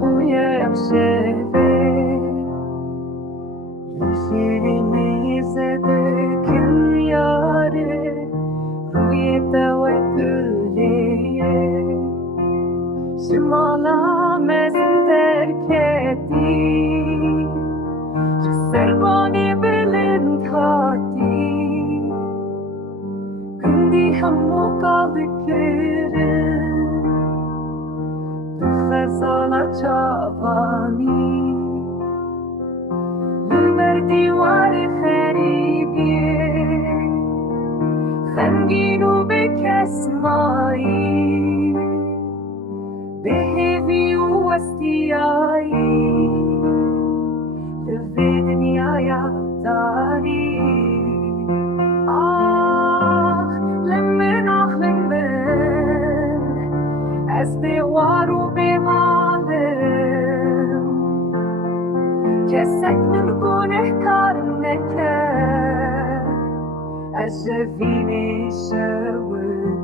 Buia observé Şirini izledik yarı Rüyete ve gülüye Şimala mezun terk etti Serbani bilin kati Gündi hamu kaldıkları Tufesala çavani Divar خریبیه خنگین و به کسمایی بهوی و وستیایی به دنیا داری لمن از دیوار و بیمالم جسد من گنهکار نکرد از جوینش بود